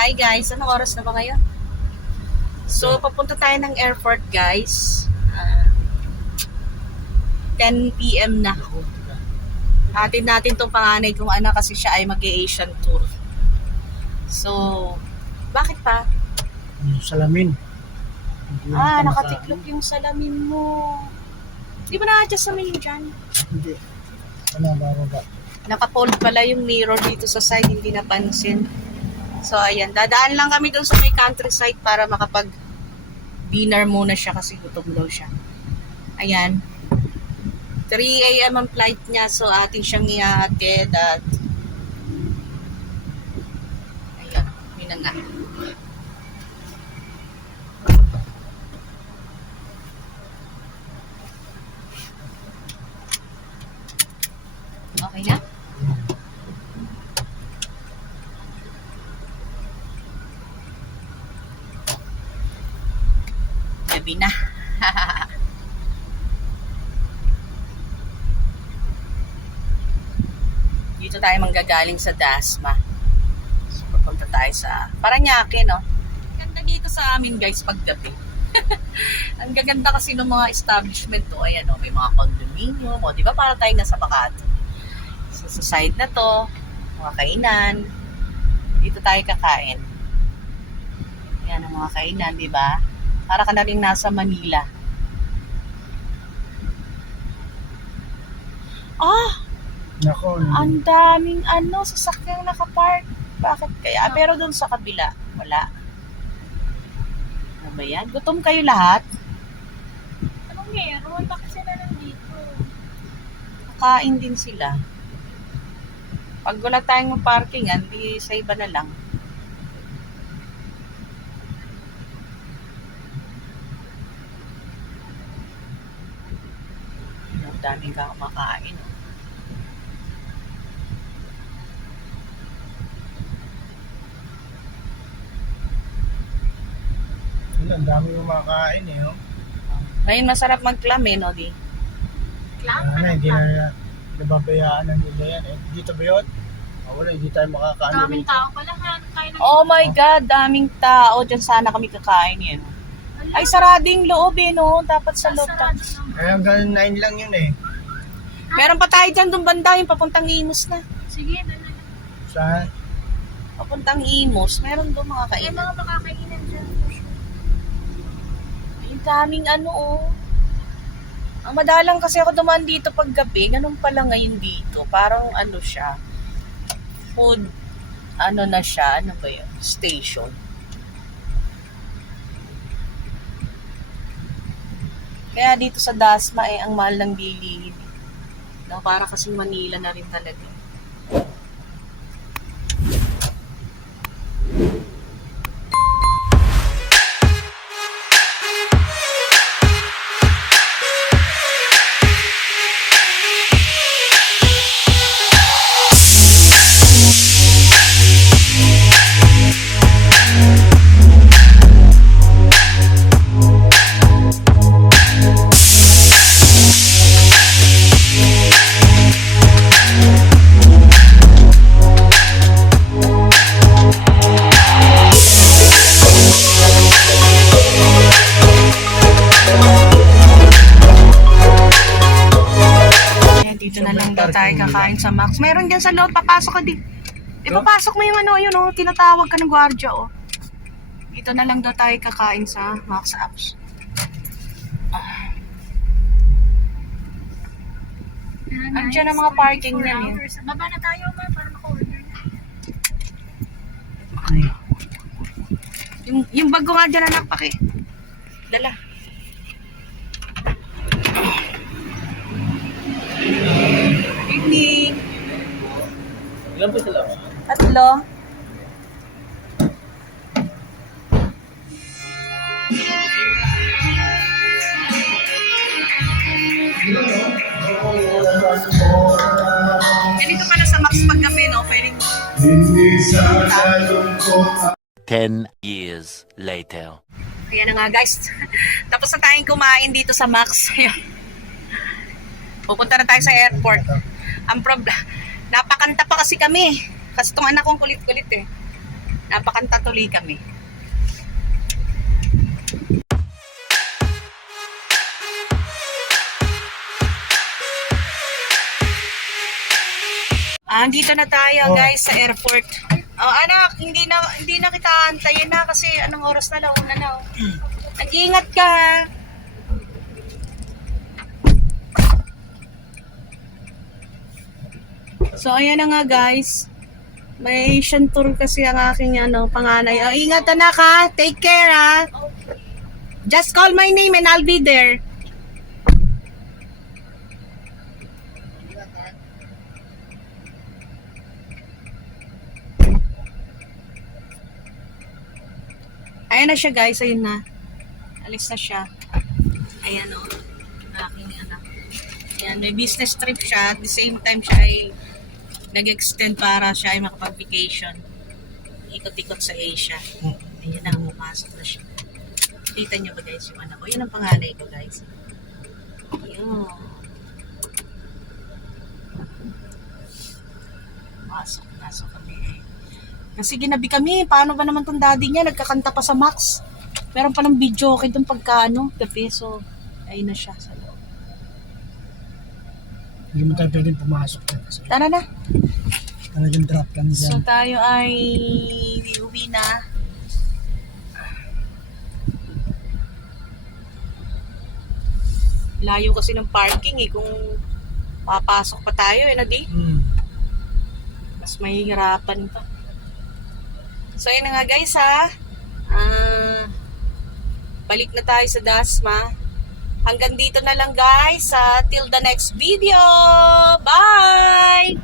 Hi guys, anong oras na ba ngayon? So, papunta tayo ng airport guys. Ah, 10 p.m. na. Atin natin tong panganay kong anak kasi siya ay mag-Asian tour. So, bakit pa? Yung salamin. Hindi Ah, na nakatiklop yung salamin mo. Di ba na-adjust sa menu dyan? Hindi. Ano, bababa. Nakapold pala yung mirror dito sa side, hindi napansin. So, ayan. Dadaan lang kami doon sa may countryside para makapag dinner muna siya kasi gutom daw siya. Ayan. 3 a.m. ang flight niya, so atin siyang ihahatid at ayan, yun na nga. Okay na? Gabi na. Dito tayo manggagaling sa Dasma. So, papunta tayo sa Paranaque, no? Ganda dito sa amin, guys, paggabi. Ang gaganda kasi ng mga establishment to, ayan, no? may mga condominium, o, di ba, para tayo nasa Makati. So, sa side na to, mga kainan, dito tayo kakain. Ayan ang mga kainan, di ba? Para ka na rin nasa Manila. Ah, Nako, ang daming ano, sasakyang nakapark. Bakit kaya? Pero doon sa kabila, wala. Ano ba yan? Gutom kayo lahat? Anong meron? Bakit sila nandito? Kakain din sila. Pag wala tayong parkingan, di sa iba na lang. Daming ka kumakain. oh. Yun, ang dami yung makakain eh. Oh. Ngayon masarap mag-clam eh, no, di? Clam? Ano, hindi na nababayaan na nila yan eh. Dito ba yun? Ah, wala, hindi tayo makakaano Daming tao pala. Han, kaya ng... Oh my God, daming tao. Diyan sana kami kakain yan. Ay, sarading loob eh, no? Dapat sa loob. Eh, hanggang 9 lang yun eh. Meron pa tayo dyan, doon banda, yung papuntang Imus na. Sige, dala. Sa, Papuntang Imus, meron doon mga May kainan. mga makakainan dyan. Ay, daming ano, oh. Ang madalang kasi ako dumaan dito pag gabi, ganun pala ngayon dito. Parang ano siya, food, ano na siya, ano ba yun, station. Kaya dito sa Dasma eh, ang mahal ng bilihin. No, para kasing Manila na rin talaga. Ayan, dito na lang daw tayo kakain sa Max. Meron dyan sa loob, papasok ka din. Di papasok mo yung ano, yun oh, tinatawag ka ng gwardiya oh. Dito na lang daw tayo kakain sa Max Apps. Andiyan ang mga parking na yun. Baba na tayo, ma, para maka-order na. Yung, yung bag ko nga dyan anak, paki. Dala. Ilan po sila? Tatlo. Ganito pala sa Max paggabi, no? Pwedeng Hindi sana lungkot 10 years later. Ayan na nga guys. Tapos na tayong kumain dito sa Max. Pupunta na tayo sa airport. Ang problem, napakanta pa kasi kami. Kasi itong anak kong kulit-kulit eh. Napakanta tuloy kami. Ah, dito na tayo Oh. guys sa airport. Oh, anak, hindi na hindi na kita antayin na kasi anong oras na lang una na. Oh. Nag-iingat ka. So, ayan na nga guys. May Asian tour kasi ang aking ano, panganay. Oh, ingat anak ha. Take care ha. Just call my name and I'll be there. Ayan na siya guys, ayun na. Alis na siya. Ayan o. Aking anak. Ayan, may business trip siya. At the same time siya ay nag-extend para siya ay makapag-vacation. Ikot-ikot sa Asia. Ayan na, pumasok na siya. Kita niyo ba guys yung anak ko? Yan ang panganay ko guys. Ayun. Pasok, pasok kami eh. Kasi ginabi kami, paano ba naman tong daddy niya, nagkakanta pa sa Max. Meron pa ng video okay doon pagka ano, gabi. So, ayun na siya sa loob. Hindi mo tayo pwedeng pumasok na kasi Tara na. talagang drop lang So, dyan. tayo ay uwi na. Layo kasi ng parking eh. Kung papasok pa tayo eh, nadi. Hmm. Mas mahihirapan pa. So, yun na nga guys ha. Ah, balik na tayo sa Dasma. Hanggang dito na lang guys. Uh, till the next video. Bye!